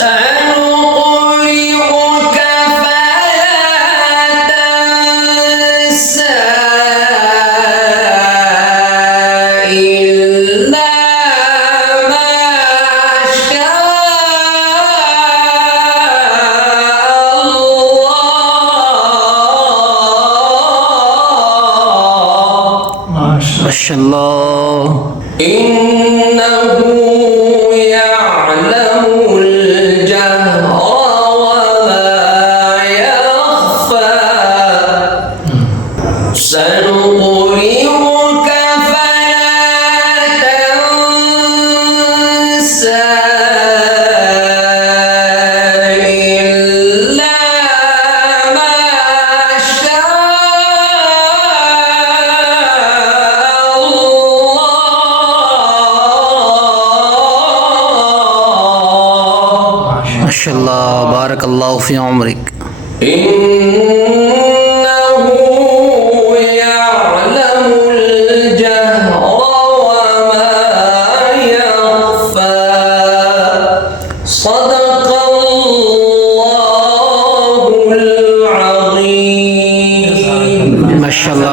سنقرئك فلا تنسى إلا ما شاء الله. ما شاء الله. إنه يعلم الجهر وما يخفى سنقرئك فلا تنسى إلا ما شاء الله. ما شاء الله. بارك الله في عمرك. إنه يعلم الجهر وما يخفى صدق الله العظيم. ما شاء الله.